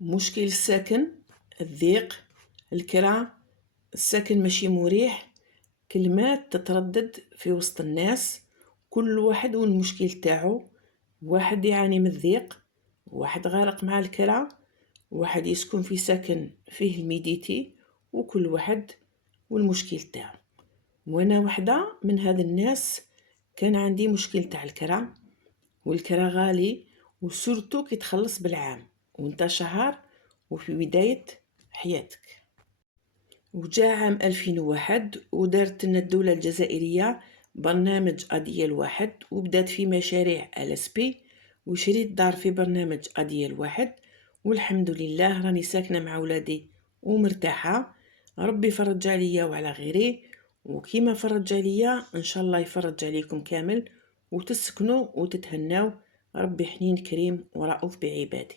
مشكل السكن، الضيق، الكرا، السكن ماشي مريح، كلمات تتردد في وسط الناس، كل واحد والمشكل تاعو. واحد يعاني من الضيق، واحد غارق مع الكرا، واحد يسكن في سكن فيه الميديتي، وكل واحد والمشكل تاعو. وانا وحده من هاد الناس، كان عندي مشكل تاع الكرا، والكرا غالي، وسورتو كي تخلص بالعام وانت شهر وفي بداية حياتك. وجاء عام 2001 ودارت لنا الدولة الجزائرية برنامج أديال واحد، وبدات في مشاريع LSP، وشريت دار في برنامج أديال واحد، والحمد لله راني ساكنة مع ولادي ومرتاحة. ربي فرج عليا وعلى غيري، وكيما فرج عليا ان شاء الله يفرج عليكم كامل، وتسكنوا وتتهناو. ربي حنين كريم ورؤوف بعباده.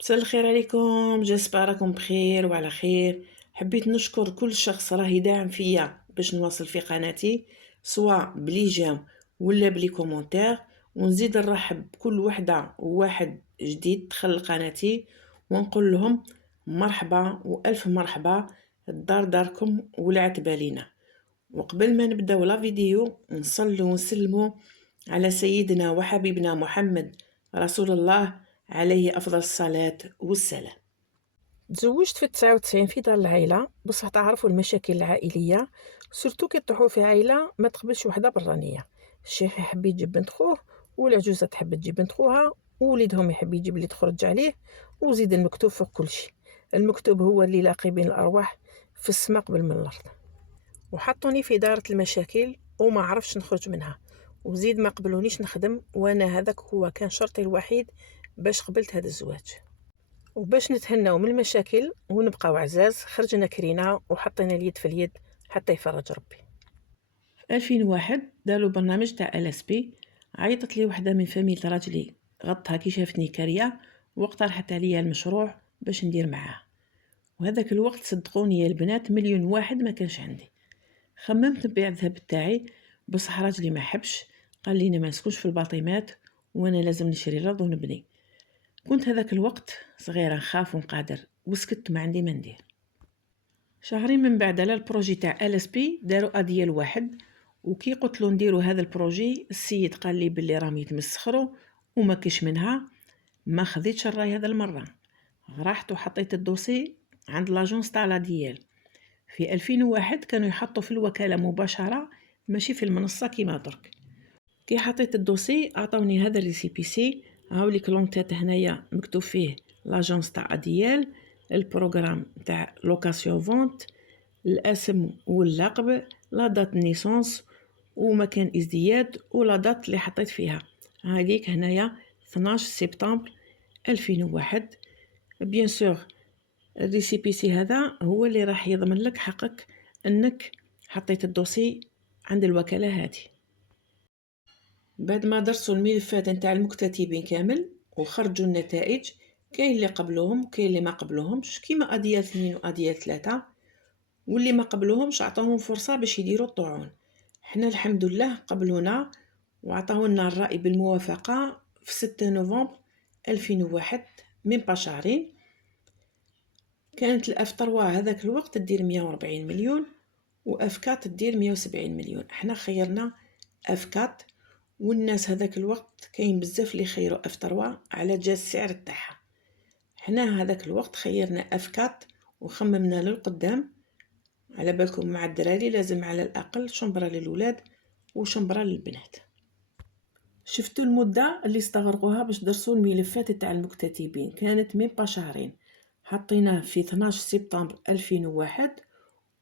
مساء الخير عليكم، جاسبر راكم بخير وعلى خير. حبيت نشكر كل شخص راه يدعم فيا باش نواصل في قناتي، سواء بلي جام ولا بلي كومونتير. ونزيد نرحب بكل وحده وواحد جديد دخل قناتي، ونقول لهم مرحبا والف مرحبا، الدار داركم والعتبه لينا. وقبل ما نبداو لا فيديو، نصلوا ونسلموا على سيدنا وحبيبنا محمد رسول الله عليه أفضل الصلاة والسلام. تزوجت في 99 في دار العائلة، بصح تعرفوا المشاكل العائلية سورتو كي طيحوا في عائلة ما تقبلش وحدة برانية. الشيخ يحب يجيب بنت خوه، والعجوزة تحب تجيب بنت خوها، ووليدهم يحب يجيب اللي تخرج عليه، وزيد المكتوب فوق كل شيء. المكتوب هو اللي لاقي بين الأرواح في السماء قبل من الأرض. وحطوني في دارة المشاكل وما عرفش نخرج منها، وزيد ما قبلونيش نخدم، وانا هذاك هو كان شرطي الوحيد باش قبلت هذا الزواج. وباش نتهناو من المشاكل ونبقاو عزاز، خرجنا كرينا وحطينا اليد في اليد حتى يفرج ربي. في 2001 داروا برنامج تاع LSP. عيطت لي وحده من فاميل راجلي، غطها كي شافتني كاريه، واقترحت عليا المشروع باش ندير معاه. وهذاك الوقت صدقوني يا البنات، مليون واحد ما كانش عندي. خممت نبيع الذهب تاعي، بصح راجلي ما حبش، قال لي ما نسكنش في الباطيمات، وانا لازم نشري الارض ونبني. كنت هذاك الوقت صغيره نخاف ونقادر، وسكت ما عندي ما ندير. شهرين من بعد على البروجي تاع LSP داروا اديال واحد، وكي قلت له نديروا هذا البروجي، السيد قال لي باللي راهم يتمسخروا وما كاش منها. ما خذيتش الراي هذا المره، رحت وحطيت الدوسي عند لاجونس تاع لاديال. في 2001 كانوا يحطوا في الوكالة مباشرة، ماشي في المنصة كيما درك. كي حطيت الدوسي عطاوني هذا الريسيبيسي، هاوليك لونتات هنايا مكتوب فيه لاجونس تاع اديال، البروغرام تاع لوكاسيون فونت، الاسم واللقب، لا دات نيسونس ومكان ازدياد، ولا دات اللي حطيت فيها. هذيك هنايا 12 سبتمبر 2001. بيان سور الريسيبيسي هذا هو اللي راح يضمن لك حقك انك حطيت الدوسي عند الوكالة هذه. بعد ما درسوا الملفات نتاع المكتتبين كامل وخرجوا النتائج، كاين اللي قبلوهم وكاين اللي ما قبلوهمش، كيما اديال 2 واديال 3. واللي ما قبلوهمش عطاوهم فرصة باش يديروا الطعون. حنا الحمد لله قبلونا وعطاونا الرأي بالموافقة في 6 نوفمبر 2001، من بشهرين. كانت الاف 3 هذاك الوقت تدير 140 مليون، واف 4 تدير 170 مليون. احنا خيرنا اف 4، والناس هذاك الوقت كاين بزاف اللي خيروا اف 3 على جال السعر تاعها. حنا هذاك الوقت خيرنا اف 4 وخممنا للقدام. على بالكم مع الدراري لازم على الاقل شمبره للولاد وشمبره للبنات. شفتوا المده اللي استغرقوها باش درسوا الملفات تاع المكتتبين؟ كانت من شهرين. حطيناه في 12 سبتمبر 2001،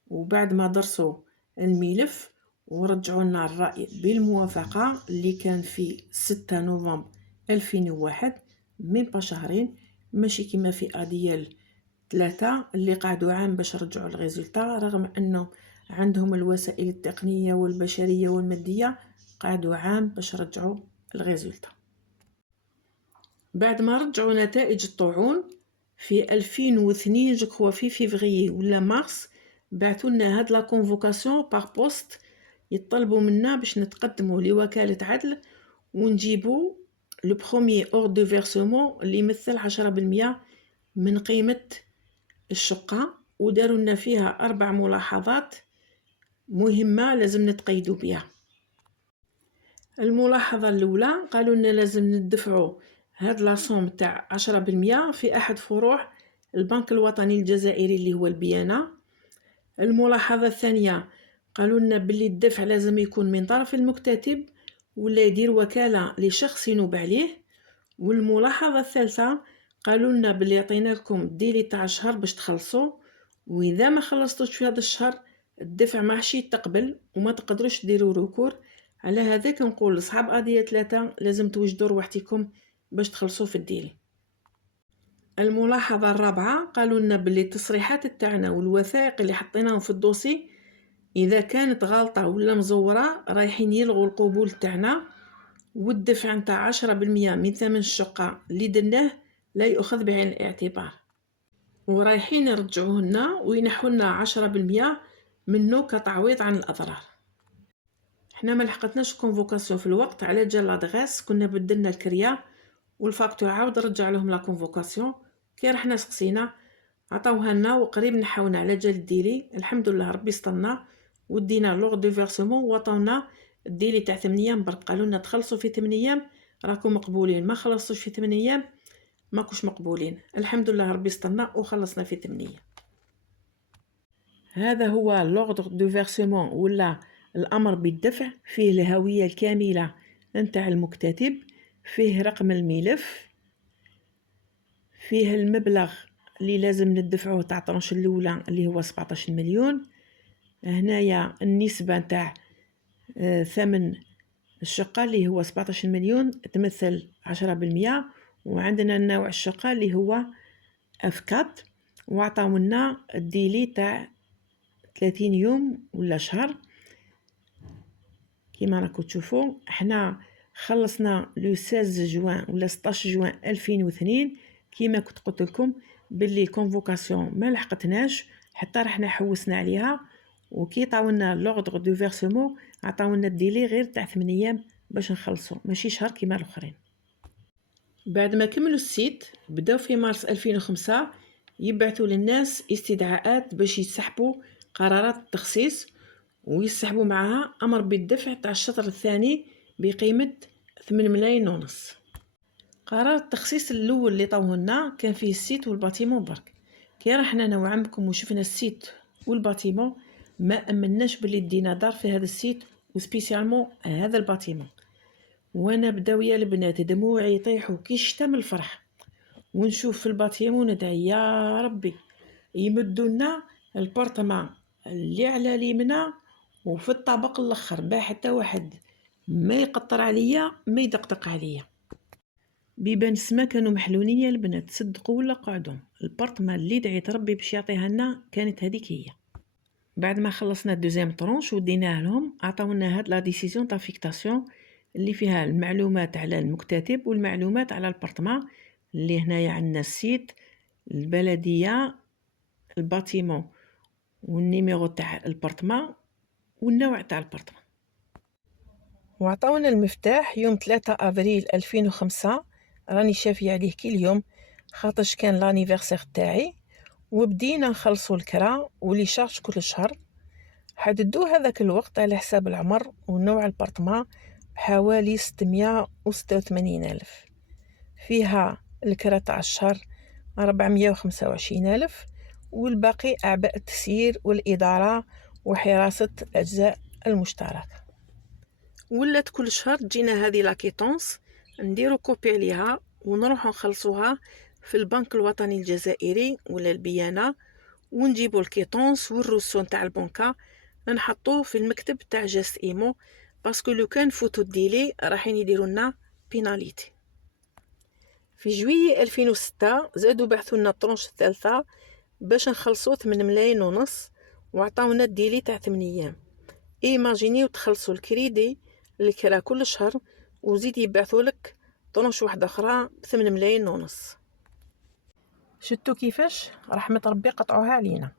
وبعد ما درسوا الملف ورجعوا لنا الرأي بالموافقة اللي كان في 6 نوفمبر 2001، من شهرين. ماشي كما في اديال 3 اللي قعدوا عام باش رجعوا الريزلتا، رغم انه عندهم الوسائل التقنية والبشرية والمادية، قعدوا عام باش رجعوا الريزلتا. بعد ما رجعوا نتائج الطعون في 2002 جو في فيفري ولا مارس، بعثوا لنا هاد لا كونفوكاسيون بار بوست، يطلبوا منا باش نتقدموا لوكالة عدل ونجيبوا لو بروميي اور دو فيرسمون اللي يمثل 10% من قيمة الشقة، وداروا لنا فيها 4 ملاحظات مهمة لازم نتقيدوا بها. الملاحظة الأولى قالوا لنا لازم ندفعوا هاد لاصوم تاع 10% في أحد فروع البنك الوطني الجزائري اللي هو البيانة. الملاحظة الثانية قالوا لنا باللي الدفع لازم يكون من طرف المكتتب ولا يدير وكالة لشخص ينوب عليه. والملاحظة الثالثة قالوا لنا باللي عطينا لكم ديلي تاع شهر باش تخلصوا، واذا ما خلصتوش في هذا الشهر الدفع ما عادش يتقبل وما تقدروش ديروا ركور. على هذا كنقول لصحاب قضيه 3 لازم توجدوا روحتكم باش تخلصوا في الديلي. الملاحظه الرابعه قالوا لنا باللي التصريحات تاعنا والوثائق اللي حطيناهم في الدوسي اذا كانت غلطه ولا مزوره رايحين يلغوا القبول تاعنا، والدفع نتاع 10% من ثمن الشقة اللي درناه لا يؤخذ بعين الاعتبار، ورايحين يرجعوه لنا وينحوا لنا 10% منه كتعويض عن الأضرار. احنا ما لحقتناش كونفوكاسيون في الوقت على جال لادغيس، كنا بدلنا الكريا والفاكتور عاود رجع لهم لا كونفوكاسيون. كي رحنا سقسينا عطاوها لنا وقريب نحاونا على جال الديلي. الحمد لله ربي سطرنا ودينا لوغ دو فيرسمون وعطاونا الديلي تاع 8 ايام برك. قالوا لنا تخلصوا في 8 ايام راكم مقبولين، ما خلصتوش في 8 ايام ماكوش مقبولين. الحمد لله ربي سطرنا وخلصنا في 8 ايام. هذا هو لوغدر دو فيرسمون ولا الامر بالدفع، فيه الهويه الكامله نتاع المكتتب، فيه رقم الملف، فيه المبلغ اللي لازم ندفعوه تاع الطرونش الاولى اللي هو 17 مليون. هنايا النسبه نتاع ثمن الشقة اللي هو 17 مليون تمثل 10%، وعندنا نوع الشقة اللي هو F4 وعطاونا الديلي تاع 30 يوم ولا شهر. كما راكم تشوفوا احنا خلصنا لو 16 جوان ولا 16 جوان 2002. كما كنت قلت لكم باللي الكونفوكاسيون ما لحقتناش حتى رحنا حوسنا عليها، وكي طاولنا لوغدر دو فيرسمون عطاونا الديلي غير تاع 8 ايام باش نخلصوا، ماشي شهر كيما الاخرين. بعد ما كملوا السيت بداو في مارس 2005 يبعثوا للناس استدعاءات باش يسحبوا قرارات التخصيص ويسحبوا معها امر بالدفع تاع الشطر الثاني بقيمه 8 ملايين ونص. قرار التخصيص الاول اللي طاوهولنا كان فيه السيت والباتيمون برك. كي رحنا انا وعمكم وشفنا السيت والباتيمون ما امناش باللي دينا دار في هذا السيت وسبيسيالمون هذا الباتيمون. وانا بداو يا البنات دموعي يطيحوا كي شتا من الفرح ونشوف في الباتيمون ندعي يا ربي يمدوا لنا البارتمان اللي على اليمنى وفي الطابق الاخر با حتى واحد ما يقطر عليا ما يدقدق عليا. بيبان السما كانوا محلونين يا البنات، صدقوا ولا قعدوا البارتمان اللي دعيت ربي باش يعطيها لنا كانت هذيك هي. بعد ما خلصنا الدوزيام طرونش وديناه لهم عطاونا هاد لا ديسيزيون تاع فيكتاسيون اللي فيها المعلومات على المكتتب والمعلومات على البارتمان اللي هنايا عندنا السيت، البلديه، الباتيمون والنيميرو تاع البارتمان والنوع تاع البارتمان. وعطاونا المفتاح يوم 3 افريل 2005. راني شافيه عليه كل يوم خاطرش كان لانيفرسير تاعي، وبدينا نخلصوا الكرا ولي شارج كل شهر. حددوا هذاك الوقت على حساب العمر ونوع البارتمان بحوالي 686 ألف، فيها الكرا تاع الشهر 425 ألف، والباقي أعباء التسيير والإدارة وحراسة الأجزاء المشتركة. ولات كل شهر تجينا هذه لاكيتونس نديرو كوبي عليها ونروحو نخلصوها في البنك الوطني الجزائري ولا البيانة، ونجيبو الكيتونس والروسو نتاع البنكة نحطوه في المكتب تاع جاست ايمو، باسكو لو كان فوتو الديلي راحين يديروا لنا بيناليتي. في جويي 2006 زادوا بعثوا لنا الطرونش الثالثه باش نخلصوا 8 ملايين ونص وعطاونا الديلي تاع 8 ايام. ايماجينيو تخلصوا الكريدي الكرا كل شهر وزيد يبعثوا لك طرونش واحده اخرى ب 8 ملايين ونص. شتو كيفاش رحمه ربي قطعوها علينا.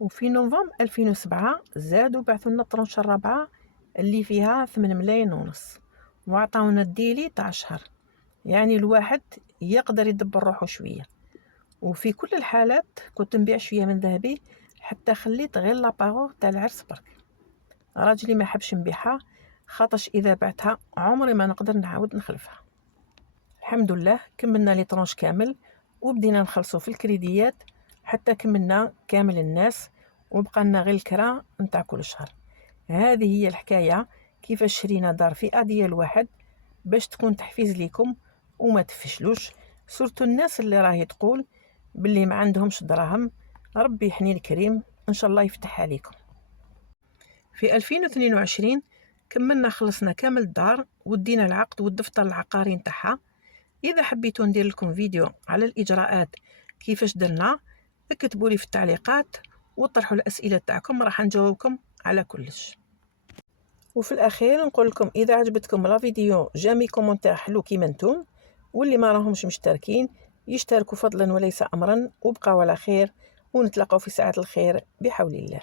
وفي نوفمبر 2007 زادوا بعثوا لنا الطرونش الرابعه اللي فيها 8 ملايين ونص وعطاونا الديلي تاع شهر. يعني الواحد يقدر يدبر روحه شويه. وفي كل الحالات كنت نبيع شويه من ذهبي حتى خليت غير لاباغو تاع العرس برك. راجلي ما حبش نبيعها خاطش اذا بعتها عمري ما نقدر نعاود نخلفها. الحمد لله كملنا لي طرونش كامل وبدينا نخلصوا في الكريديات حتى كملنا كامل الناس وبقى لنا غير الكرا نتاع كل شهر. هذه هي الحكايه كيفاش شرينا دار في اديال واحد باش تكون تحفيز ليكم وما تفشلوش، سورتو الناس اللي راهي تقول باللي ما عندهمش دراهم. ربي يحني الكريم ان شاء الله يفتح عليكم. في 2022 كملنا خلصنا كامل الدار ودينا العقد والدفتر العقاري نتاعها. اذا حبيتوا ندير لكم فيديو على الاجراءات كيفاش درنا اكتبوا لي في التعليقات وطرحوا الاسئله تاعكم راح نجاوبكم على كلش. وفي الاخير نقول لكم اذا عجبتكم لا فيديو جامي كومونتير حلو كيما نتوم، واللي ما راهمش مشتركين يشتركوا فضلا وليس امرا، وبقاو على خير ونتلاقاو في ساعه الخير بحول الله.